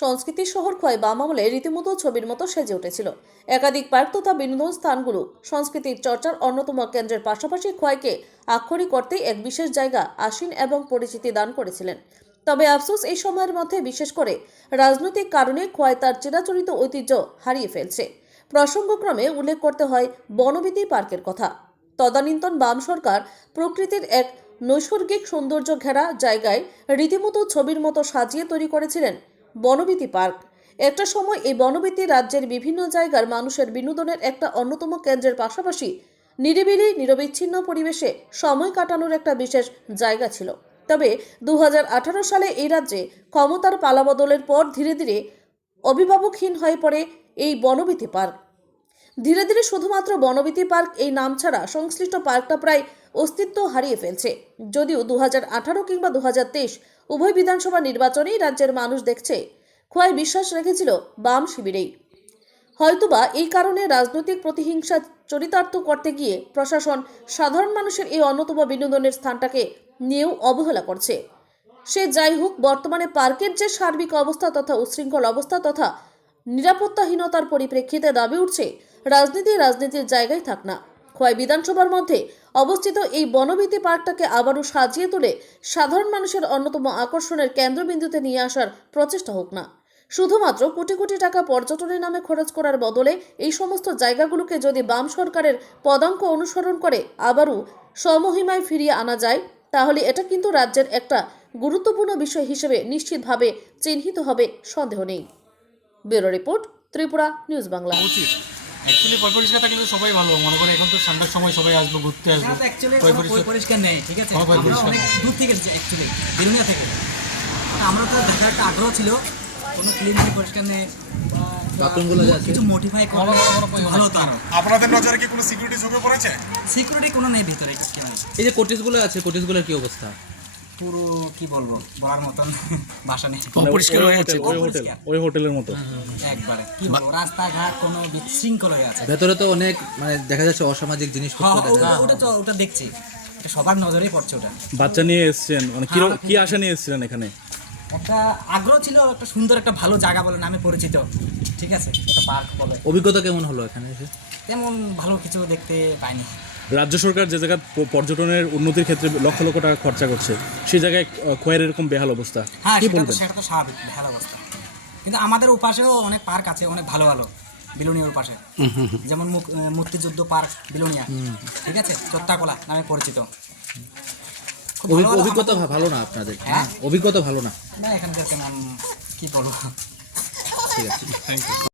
সংস্কৃতি শহর খোয়াই বাম আমলে রীতিমতো ছবির মতো সেজে উঠেছিল। একাধিক পার্ক তথা বিনোদন স্থানগুলো সংস্কৃতির চর্চার অন্যতম কেন্দ্রের পাশাপাশি খোয়াইকে আক্ষরিক করতেই এক বিশেষ জায়গা, আসীন এবং পরিচিতি দান করেছিলেন। তবে আফসোস এই সময়ের মধ্যে বিশেষ করে রাজনৈতিক কারণে খোয়াই তার চিরাচরিত ঐতিহ্য হারিয়ে ফেলছে। প্রসঙ্গক্রমে উল্লেখ করতে হয় বনবিতি পার্কের কথা। তদানীন্তন বাম সরকার প্রকৃতির এক নৈসর্গিক সৌন্দর্য ঘেরা জায়গায় রীতিমতো ছবির মতো সাজিয়ে তৈরি করেছিলেন বনবিতি পার্ক। একটা সময় এই বনবীতি রাজ্যের বিভিন্ন জায়গার মানুষের বিনোদনের একটা অন্যতম কেন্দ্রের পাশাপাশি নিরিবিলি, নিরবিচ্ছিন্ন পরিবেশে সময় কাটানোর একটা বিশেষ জায়গা ছিল। তবে দু হাজার আঠারো সালে এই রাজ্যে ক্ষমতার পালাবদলের পর ধীরে ধীরে অভিভাবকহীন হয়ে পড়ে এই বনবীতি পার্ক। ধীরে ধীরে শুধুমাত্র বনবিতি পার্ক এই নাম ছাড়া সংশ্লিষ্ট পার্কটা প্রায় অস্তিত্ব হারিয়ে ফেলছে। যদিও দুহাজার আঠারো কিংবা দু হাজার তেইশ উভয় বিধানসভা নির্বাচনেই রাজ্যের মানুষ দেখছে, খোয়াই বিশ্বাস রেখেছিল বাম শিবিরেই। হয়তোবা এই কারণে রাজনৈতিক প্রতিহিংসা চরিতার্থ করতে গিয়ে প্রশাসন সাধারণ মানুষের এই অন্যতম বিনোদনের স্থানটাকে নিয়েও অবহেলা করছে। সে যাই হোক, বর্তমানে পার্কের যে সার্বিক অবস্থা তথা উচ্ছৃঙ্খল অবস্থা তথা নিরাপত্তাহীনতার পরিপ্রেক্ষিতে দাবি উঠছে রাজনীতি রাজনীতির জায়গায় থাক না। খোয়াই বিধানসভার মধ্যে অবস্থিত এই বনভীতি পার্কটাকে আবারও সাজিয়ে তুলে সাধারণ মানুষের অন্যতম আকর্ষণের কেন্দ্রবিন্দুতে নিয়ে আসার প্রচেষ্টা হোক না। শুধুমাত্র কোটি কোটি টাকা পর্যটনের নামে খরচ করার বদলে এই সমস্ত জায়গাগুলোকে যদি বাম সরকারের পদাঙ্ক অনুসরণ করে আবারও স্বমহিমায় ফিরিয়ে আনা যায়, তাহলে এটা কিন্তু রাজ্যের একটা গুরুত্বপূর্ণ বিষয় হিসেবে নিশ্চিতভাবে চিহ্নিত হবে, সন্দেহ নেই। Bureau report, Tripura news Bangla. Actually পয় পরিষ্কার থাকলে তো সবাই ভালো। মনে করে এখন তো ঠান্ডার সময় সবাই আসবে ঘুরতে আসবে। পয় পরিষ্কার পরিষ্কার নেই ঠিক আছে? আমরা অনেক দূর থেকে এসেছি অ্যাকচুয়ালি বিরুনিয়া থেকে। আমরা তো দেখার একটা আগ্রহ ছিল কোনো ক্লিন নেই পরিষ্কার নেই বাথরুমগুলো আছে। কিছু মডিফাই করে ভালো আপনাদের নজরে কি কোনো সিকিউরিটি ঝুঁকে পড়েছে? সিকিউরিটি কোনো নেই ভিতরে এই যে কোটিসগুলো আছে কোটিসগুলোর কি অবস্থা? পুরো কি বলব বলার মতন ভাষা নেই। অপরিষ্কার হয়ে আছে ওই হোটেল ওই হোটেলের মতো। একবারে। কি বলব রাস্তাঘাট কোনো বিশৃঙ্খল হয়ে আছে। ভেতরে তো অনেক মানে দেখা যাচ্ছে অসামাজিক হ্যাঁ জিনিসপত্র দেখা ওটা- তো ওটা দেখছি। এটা সবার নজরেই পড়ছে ওটা। বাচ্চা নিয়ে এসেছেন মানে কি হ্যাঁ, কি আশা নিয়ে এসেছিলেন এখানে? একটা আগ্রহ ছিল একটা সুন্দর একটা ভালো জায়গা বলে নামে পরিচিত। ঠিক আছে একটা পার্ক বলে। অভিজ্ঞতা কেমন হলো এখানে এসে? তেমন ভালো কিছু দেখতে পাইনি। রাজ্য সরকার যে জায়গায় প- পর্যটনের উন্নতির ক্ষেত্রে লক্ষ লক্ষ টাকা খরচা করছে সেই জায়গায় আহ, এরকম বেহাল অবস্থা। হ্যাঁ কি বলবেন? সেটা তো স্বাভাবিক ভালো অবস্থা। কিন্তু আমাদের উপাশেও অনেক পার্ক আছে অনেক ভালো ভালো বিলোনিয়ার পাশে যেমন মুক- মুক্তিযুদ্ধ পার্ক বিলোনিয়া। ঠিক আছে? চত্তাকলা নামে পরিচিত। অভিজ্ঞতা ভালো না আপনাদের? হ্যাঁ? অভিজ্ঞতা ভালো না? না এখানকার তেমন কি বলব? ঠিক আছে।